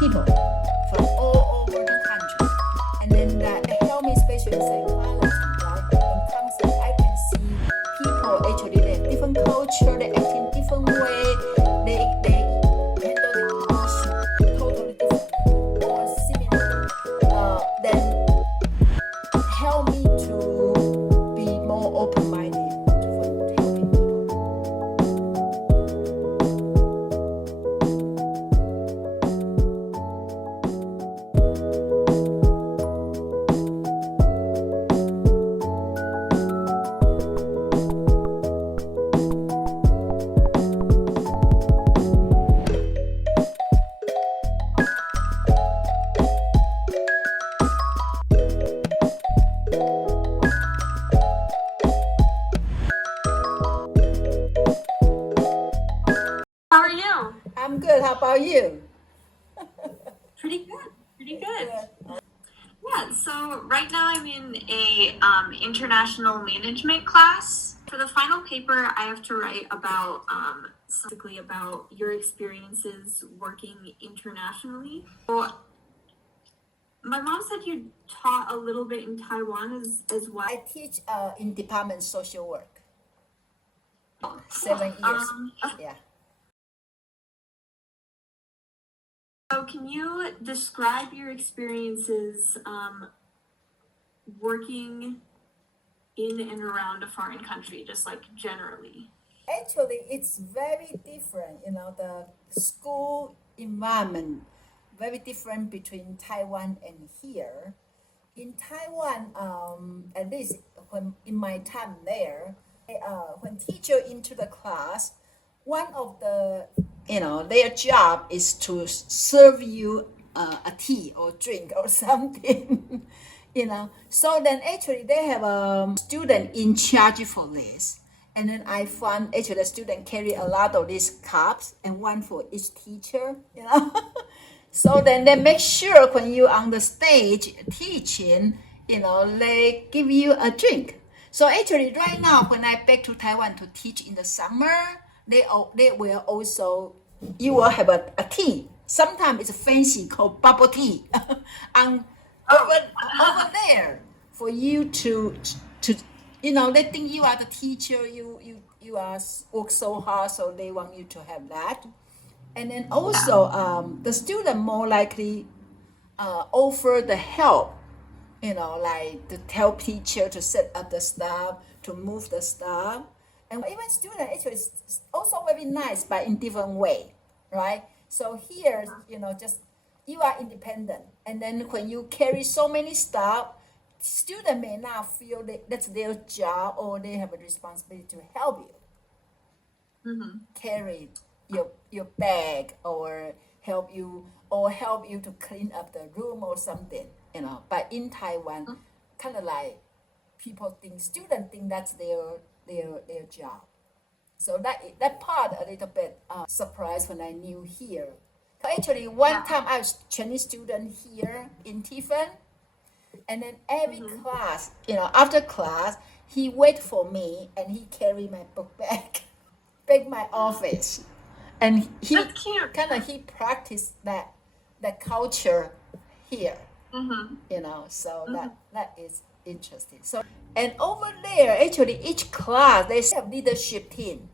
people from all over the country. And then that helped me, especially in psychology, right? In counseling, I can see people actually they have different culture, they act in different way, they handle the issue totally different or similar. Then help me to be more open-minded for helping people. How are you? I'm good. How about you? Pretty good. Yeah, so right now I'm in a international management class. For the final paper, I have to write about specifically about your experiences working internationally. So my mom said you taught a little bit in Taiwan as well. I teach in department social work. 7 years. Yeah. So can you describe your experiences working in and around a foreign country, just like generally? Actually, it's very different. The school environment very different between Taiwan and here. In Taiwan, at least when in my time there, when teacher into the class, one of the their job is to serve you a tea or drink or something. So then actually they have a student in charge for this, and then I found actually the student carry a lot of these cups and one for each teacher. So then they make sure when you on the stage teaching, they give you a drink. So actually right now when I back to Taiwan to teach in the summer, they will also, you will have a tea. Sometimes it's fancy called bubble tea over there for you to they think you are the teacher, you are work so hard, so they want you to have that. And then also the student more likely offer the help, like to tell teacher to set up the stuff, to move the stuff. And even student actually is also very nice, but in different way, right? So here, just you are independent. And then when you carry so many stuff, student may not feel that's their job or they have a responsibility to help you carry your bag or help you to clean up the room or something, But in Taiwan, kind of like students think that's their job. So that part a little bit surprised when I knew here. Actually, one time I was Chinese student here in Tiffin, and then every class, after class, he wait for me and he carry my book back my office, and he That's cute. he practiced that culture here, So that is interesting. So and over there, actually, each class they have leadership team.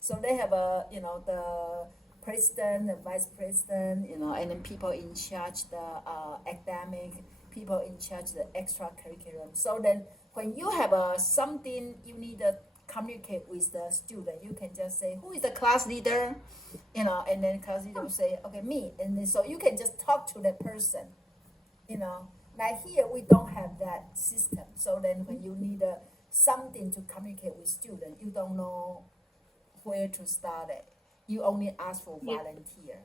So they have the president, the vice president, and then people in charge the academic, people in charge the extracurriculum. So then when you have something you need to communicate with the student, you can just say, who is the class leader? And then class leader will say, okay, me. And then so you can just talk to that person, Like here, we don't have that system. So then when you need something to communicate with students, you don't know where to start it. You only ask for volunteer,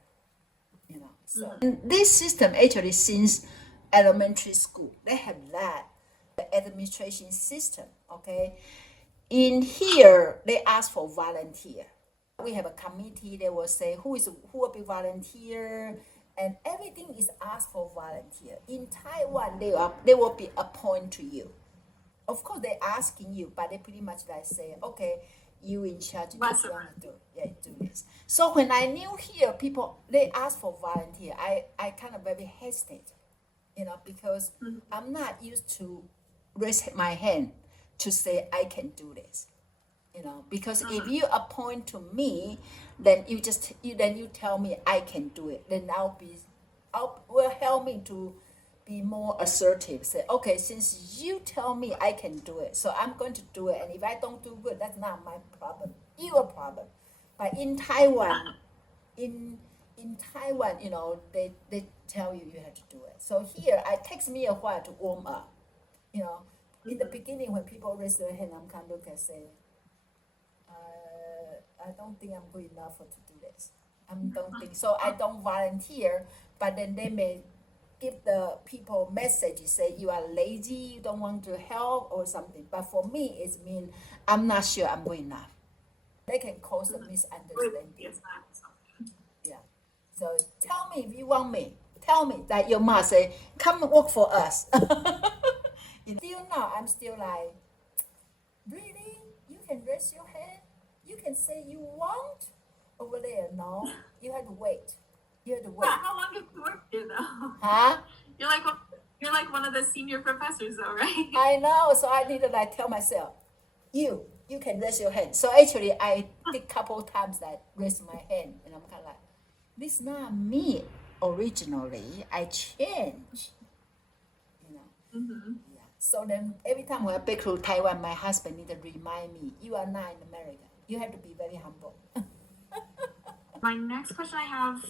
So and this system actually since elementary school, they have that, the administration system, okay? In here, they ask for volunteer. We have a committee, they will say who will be volunteer, and everything is asked for volunteer. In Taiwan, they will be appointed to you. Of course, they're asking you, but they pretty much like say, okay, you in charge. If Less you want of to do this. So when I knew here, people, they ask for volunteer. I kind of very hesitate, because I'm not used to raise my hand to say I can do this. Because if you appoint to me, then you tell me I can do it. Then will help me to be more assertive. Say, okay, since you tell me I can do it, so I'm going to do it. And if I don't do good, that's not my problem, your problem. But in Taiwan, in Taiwan, they tell you have to do it. So here, it takes me a while to warm up. In the beginning, when people raise their hand, I'm kind of look and say, I don't think I'm good enough to do this. I don't think so. I don't volunteer, but then they may give the people messages, say you are lazy, you don't want to help or something. But for me, it means I'm not sure I'm good enough. They can cause a misunderstanding. Yeah. So tell me if you want me. Tell me that your mom say, come and work for us. Still now, I'm still like, really? You can raise your hand? You can say you want over there. No, you have to wait. You have to wait. Yeah, how long have you worked here though? Huh? You're like one of the senior professors though, right? I know. So I need to tell myself, you can raise your hand. So actually, I did a couple times that raise my hand, and I'm kind of like, this is not me originally. I change. Yeah. So then every time when I back to Taiwan, my husband need to remind me, you are not in America. You have to be very humble. My next question I have,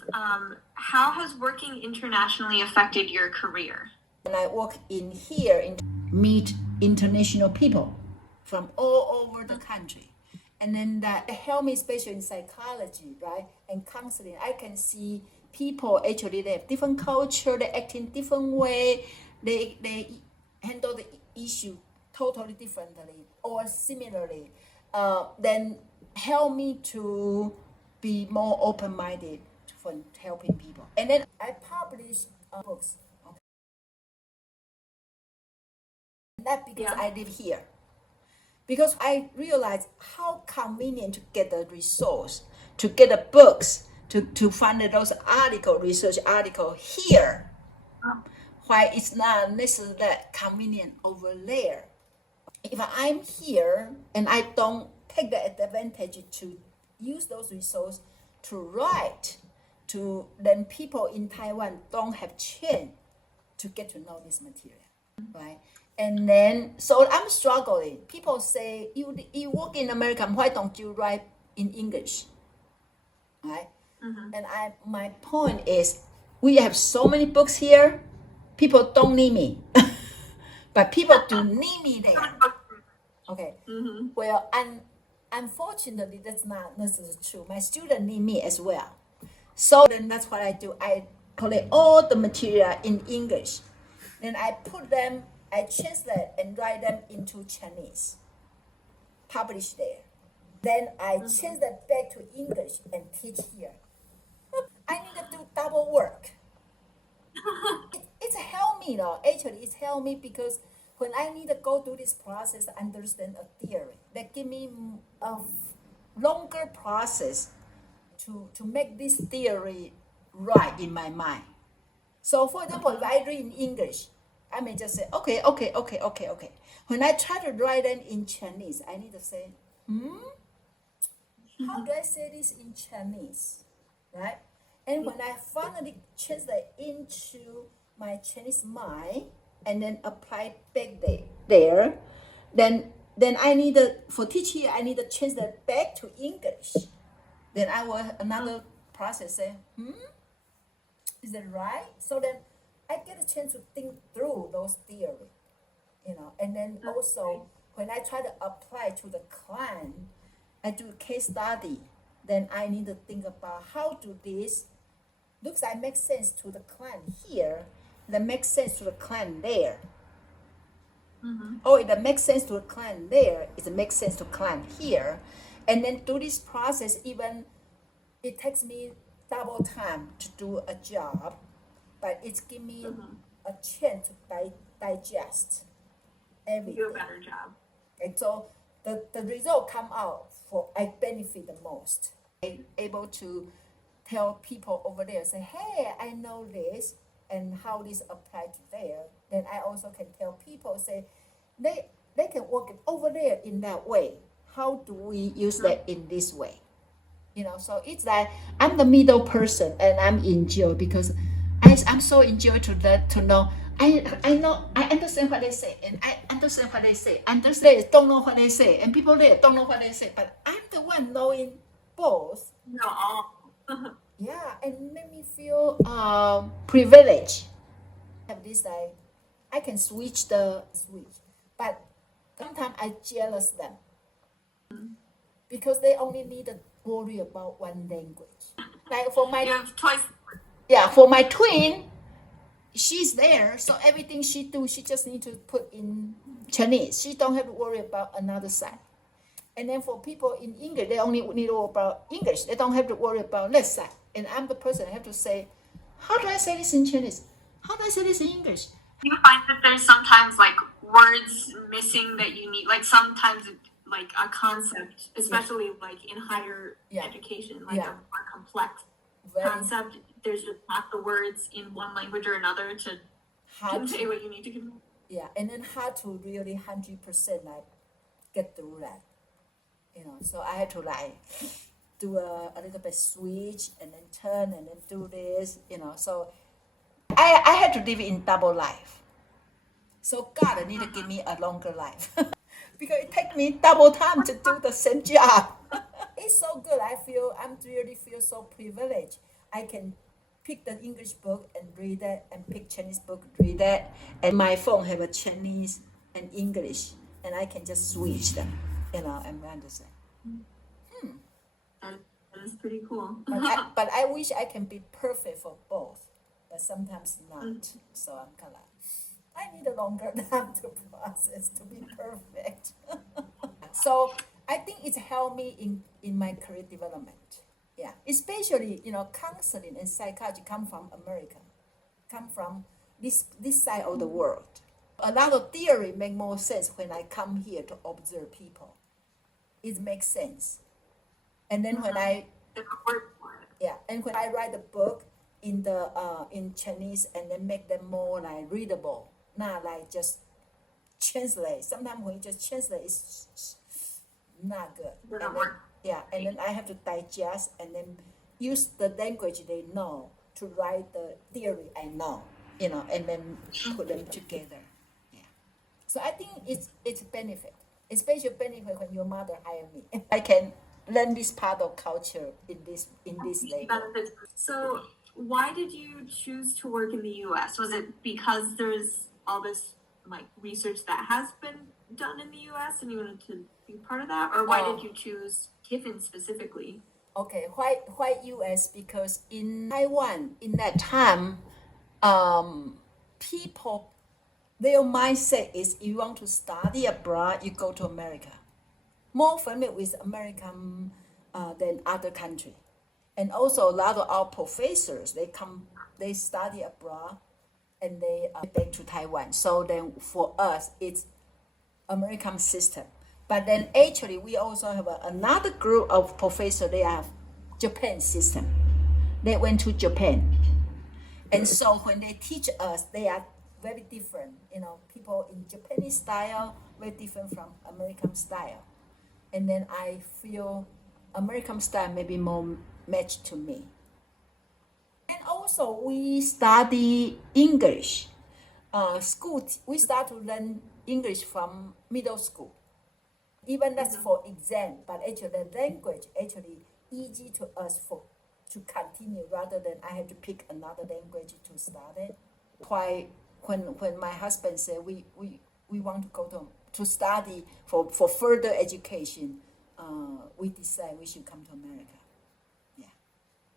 how has working internationally affected your career? When I work in here, meet international people from all over the country. And then that help me, especially in psychology, right? And counseling. I can see people actually, they have different culture, they act in different way, they handle the issue totally differently or similarly. Then help me to be more open-minded for helping people. And then I publish books. Okay. Not because I live here. Because I realized how convenient to get the resource, to get the books, to find those research article here. Why it's not necessarily that convenient over there. If I'm here and I don't take the advantage to use those resources to write, then people in Taiwan don't have chance to get to know this material, right? And then, so I'm struggling. People say, you work in America, why don't you write in English, right? And my point is, we have so many books here, people don't need me. But people do need me there. Okay. Well, unfortunately, that's not necessarily true. My students need me as well. So then that's what I do. I collect all the material in English. Then I translate and write them into Chinese. Publish there. Then I change that back to English and teach here. I need to do double work. It's helped me though. Actually, it's helped me because when I need to go through this process, understand a theory, that give me a longer process to make this theory right in my mind. So for example, if I read in English, I may just say, okay. When I try to write it in Chinese, I need to say, how do I say this in Chinese, right? And when I finally change that into my Chinese mind and then apply back there, then I need for teaching, I need to change that back to English. Then I will another process say, is that right? So then I get a chance to think through those theory, and then also when I try to apply to the client, I do case study. Then I need to think about how do this looks like makes sense to the client here, that makes sense to the client there. Or if it makes sense to the client there, it makes sense to client here. And then through this process, even it takes me double time to do a job, but it's give me a chance to digest everything. Do a better job. And so the result come out for I benefit the most. I'm able to tell people over there, say, hey, I know this and how this apply to there. Then I also can tell people, say, they can work it over there in that way. How do we use that in this way? So it's like I'm the middle person and I'm enjoy because I'm so enjoy to know I know I understand what they say and I understand what they say. Understand don't know what they say and people there don't know what they say, but I'm the one knowing both. No. Yeah, and make me feel privileged. Have this like I can switch, but sometimes I jealous them because they only need to worry about one language. Like for my You have twice. for my twin, she's there, so everything she do, she just need to put in Chinese. She don't have to worry about another side. And then for people in English, they only need to worry about English. They don't have to worry about that side. And I'm the person I have to say, how do I say this in Chinese? How do I say this in English? You find that there's sometimes like words missing that you need, like sometimes like a concept, especially like in higher education, like a more complex concept. There's just not the words in one language or another to convey what you need to convey. Yeah, and then how to really 100% like get through that. So I had to like do a little bit switch and then turn and then do this. So I had to live in double life. So God need to give me a longer life because it takes me double time to do the same job. It's so good. I'm really feel so privileged. I can pick the English book and read that, and pick Chinese book, read that, and my phone have a Chinese and English, and I can just switch them, and understand. That is pretty cool. But I wish I can be perfect for both, but sometimes not. So I'm kind of I need a longer time to process to be perfect. So I think it's helped me in my career development. Yeah, especially counseling and psychology come from America, come from this side of the world. A lot of theory make more sense when I come here to observe people. It makes sense. And then when I and when I write a book in Chinese and then make them more like readable, not like just translate. Sometimes when you just translate, it's not good. And then I have to digest and then use the language they know to write the theory I know, and then put them together. Yeah. So I think it's benefit, especially benefit when your mother hired me. I can learn this part of culture in this language. So why did you choose to work in the U.S.? Was it because there's all this like research that has been done in the U.S. and you wanted to be part of that, or why did you choose Kiffin specifically? Okay, why U.S.? Because in Taiwan in that time, people their mindset is you want to study abroad, you go to America. More familiar with American than other country, and also a lot of our professors they study abroad, and they back to Taiwan. So then for us it's American system. But then actually we also have another group of professors. They have Japan system. They went to Japan, and so when they teach us, they are very different. People in Japanese style very different from American style. And then I feel American style maybe more matched to me. And also we study English. We start to learn English from middle school. Even that's for exam, but actually the language actually easy to us to continue rather than I have to pick another language to start it. Why when my husband said we want to go to study for further education, we decide we should come to America. Yeah.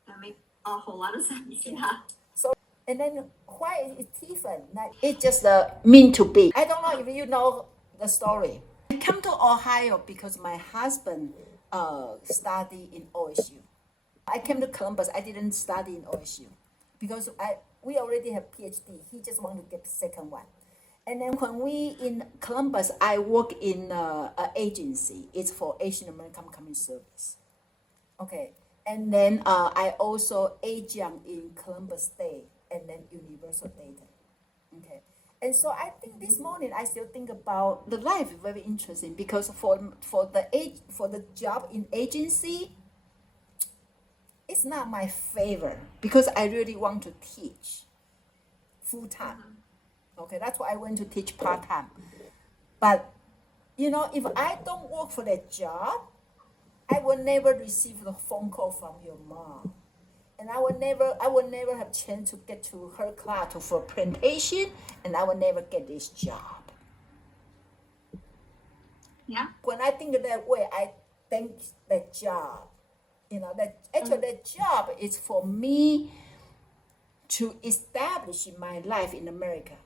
That makes a whole lot of sense. Yeah. So and then why is it different? Like it's just mean to be. I don't know if you know the story. I come to Ohio because my husband studied in OSU. I came to Columbus. I didn't study in OSU because we already have PhD. He just wanted to get the second one. And then when we in Columbus, I work in an agency. It's for Asian American Community Service. Okay. And then I also agent in Columbus State and then Universal Data. Okay. And so I think this morning I still think about the life very interesting because for the job in agency, it's not my favor because I really want to teach full time. Okay, that's why I went to teach part time. But if I don't work for that job, I will never receive the phone call from your mom. And I will never have chance to get to her class for presentation, and I will never get this job. Yeah. When I think of that way, I think that job, that job is for me to establish my life in America.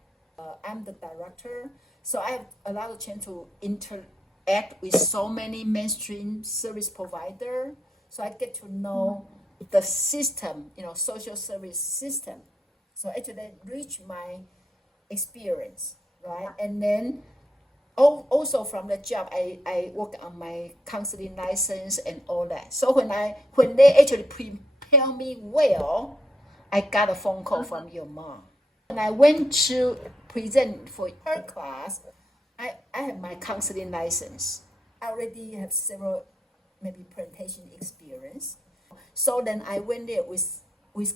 I'm the director, so I have a lot of chance to interact with so many mainstream service provider. So I get to know the system, social service system. So actually that reach my experience, right? And then also from the job, I work on my counseling license and all that. So when they actually prepare me well, I got a phone call from your mom. When I went to present for her class, I have my counseling license. I already have several maybe presentation experience. So then I went there with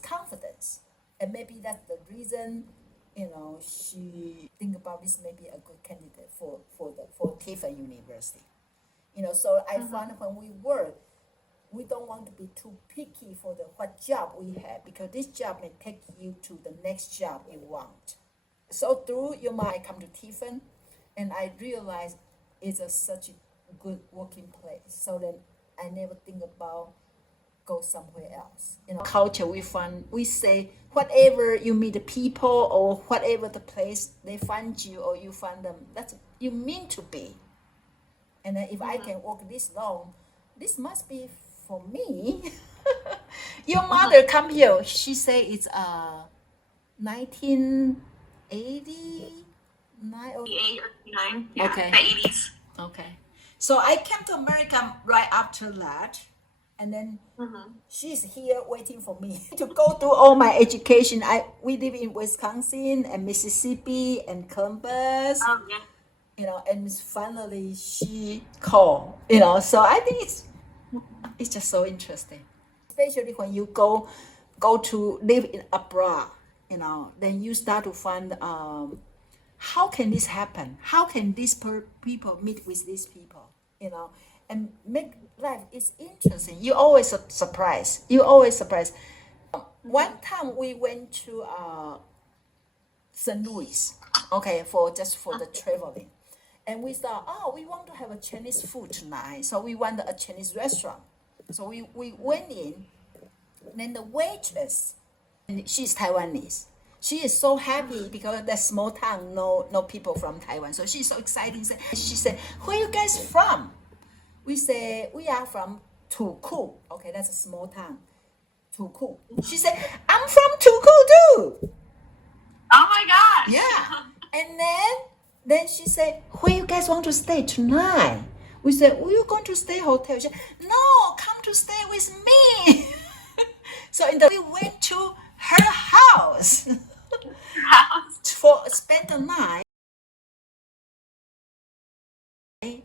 confidence. And maybe that's the reason, she think about this may be a good candidate for Tiffin University. So I found when we work, we don't want to be too picky for what job we have because this job may take you to the next job you want. So through your mind, I come to Tiffin, and I realized it's such a good working place. So then I never think about go somewhere else. Culture we find, we say whatever you meet the people or whatever the place they find you or you find them, that's you mean to be. And then if I can work this long, this must be for me. Your mother come here. She say it's 1989 or 88 or 89. Yeah, Okay. the 80s. Okay. So I came to America right after that. And then she's here waiting for me to go through all my education. We live in Wisconsin and Mississippi and Columbus. Oh, yeah. And finally she called. So I think it's just so interesting, especially when you go to live in abroad. Then you start to find how can this happen? How can these people meet with these people? And make life is interesting. You always surprised. One time we went to St. Louis, okay, for the traveling, and we thought, we want to have a Chinese food tonight, so we went to a Chinese restaurant. So we went in, and then the waitress, and she's Taiwanese. She is so happy because that small town, no people from Taiwan. So she's so excited. She said, "Where you guys from?" We say, "We are from Tuku." Okay, that's a small town. Tuku. She said, "I'm from Tuku too." Oh my gosh. Yeah. And then she said, "Where you guys want to stay tonight?" We said, "We are going to stay hotel." She said, "No, come to stay with me." So we went to her house for spend the night.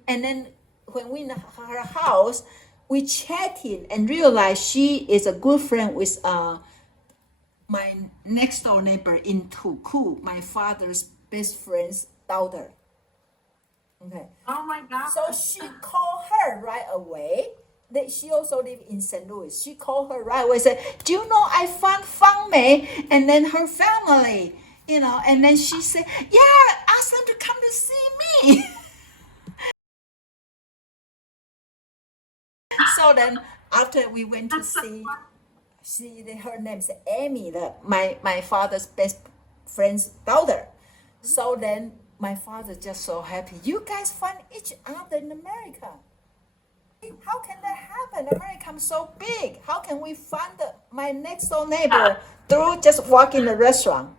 And then when we in her house, we chatted and realized she is a good friend with my next door neighbor in Tuku, my father's best friend's daughter. Okay. Oh my gosh. So she called her right away. She also lives in St. Louis. She called her right away and said, "Do you know I found Fang-Mei and then her family?" And then she said, "Yeah, ask them to come to see me." So then after we went to see her name is Amy, my father's best friend's daughter. So then my father just so happy. You guys find each other in America. How can that happen? America is so big. How can we find my next door neighbor through just walking the restaurant?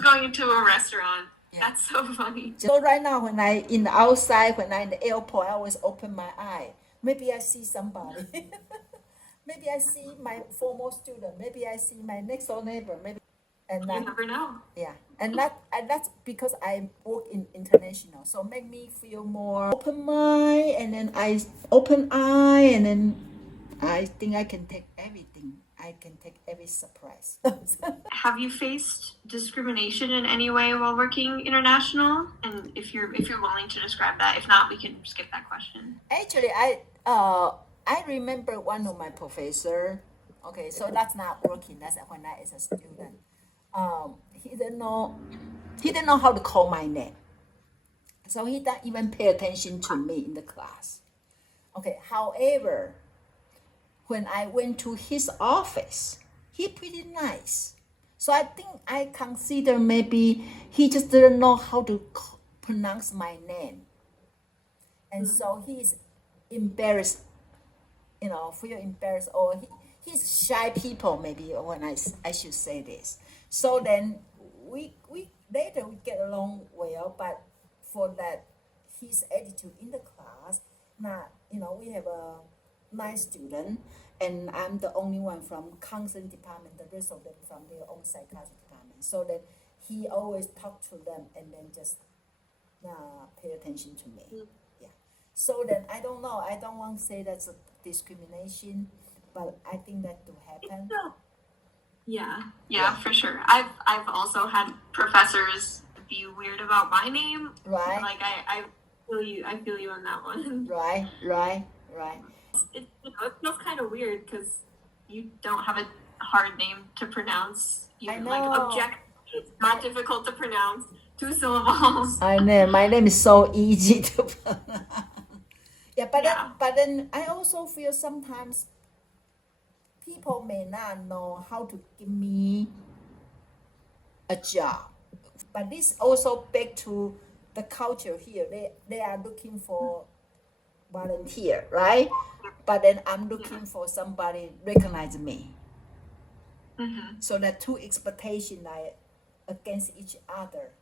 Going into a restaurant. That's so funny. So right now, when I in the outside, when I in the airport, I always open my eye. Maybe I see somebody. Maybe I see my former student. Maybe I see my next door neighbor. Maybe, and You that, never know. yeah, and that's because I work in international, so make me feel more open mind, and then I open eye, and then I think I can take everything. I can take every surprise. Have you faced discrimination in any way while working international? And if you're willing to describe that, if not, we can skip that question. Actually, I remember one of my professor. Okay, so that's not working. That's when I was a student. He didn't know how to call my name, so he didn't even pay attention to me in the class. Okay, however, when I went to his office, he pretty nice. So I think I consider maybe he just didn't know how to pronounce my name, and so he's embarrassed. Feel embarrassed, or he's shy people maybe. When I should say this. So then we later we get along well, but for that his attitude in the class, now we have a nice student, and I'm the only one from counseling department. The rest of them from their own psychiatry department. So that he always talk to them and then just pay attention to me. Yeah. So then I don't know. I don't want to say that's a discrimination, but I think that do happen. Yeah, for sure. I've also had professors be weird about my name. Right. Like I feel you on that one. Right. It feels kind of weird because you don't have a hard name to pronounce. I know. Like object, it's not difficult to pronounce. 2 syllables. I know. My name is so easy to pronounce. But then I also feel sometimes people may not know how to give me a job. But this also back to the culture here. They are looking for volunteer, right? But then I'm looking for somebody recognize me. So the two expectations are against each other.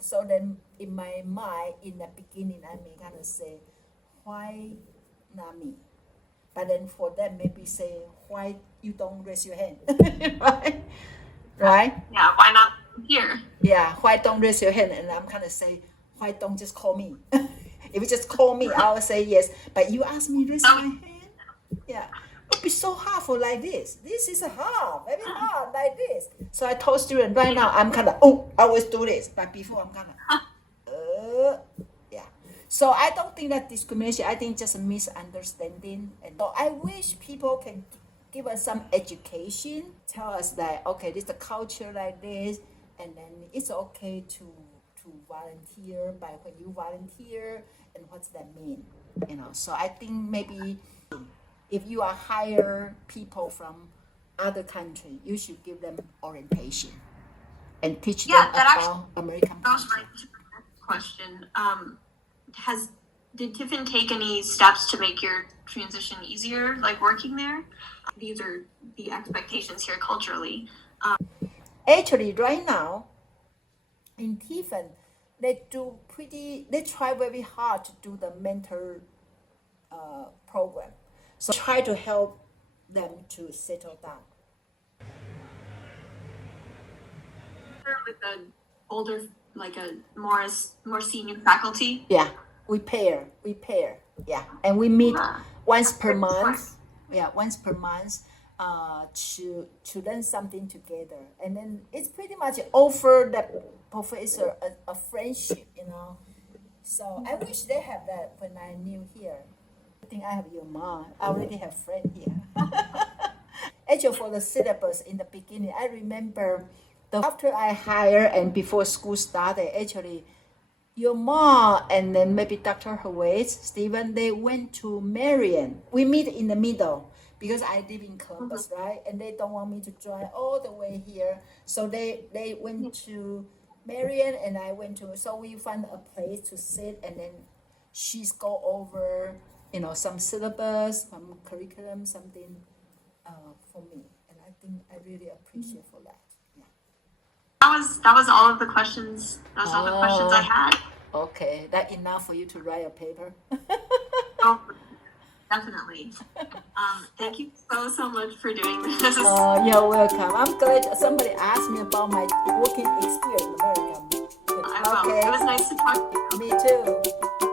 So then in my mind, in the beginning, I may kind of say, why not me? But then for them, maybe say, why you don't raise your hand? Right? Yeah, why not here? Yeah, why don't raise your hand? And I'm kind of say, why don't just call me? If you just call me, I will say yes. But you ask me raise my hand? Yeah. It'd be so hard for like this. This is hard, very hard like this. So I told students right now, I'm kind of, I always do this. But before I'm kind of, yeah. So I don't think that discrimination, I think just a misunderstanding. And so I wish people can give us some education, tell us that, okay, this is a culture like this, and then it's okay to volunteer, but when you volunteer, and what's that mean? So I think maybe if you are hire people from other country, you should give them orientation and teach them about American culture. That was right to my next question. Did Tiffin take any steps to make your transition easier, like working there? These are the expectations here culturally. Actually, right now, in Tiffin, they try very hard to do the mentor program. So try to help them to settle down. With an older, like a more senior faculty? Yeah, we pair. Yeah, and we meet once per month. Yeah, once per month to learn something together. And then it's pretty much offer the professor a friendship, So I wish they have that when I knew here. I think I have your mom. I already have friend here. Actually, for the syllabus in the beginning, I remember after I hired and before school started, actually, your mom and then maybe Dr. Hawes, Stephen, they went to Marion. We meet in the middle because I live in Columbus, right? And they don't want me to drive all the way here. So they went to Marion and I went to, so we found a place to sit and then she's go over, some syllabus, some curriculum, something for me. And I think I really appreciate for that. Yeah. was all of the questions. That was all the questions I had. Okay, that enough for you to write a paper? Oh, definitely. Thank you so much for doing this. Oh, you're welcome. I'm glad somebody asked me about my working experience in America. I will. Okay. It was nice to talk to you. Me too.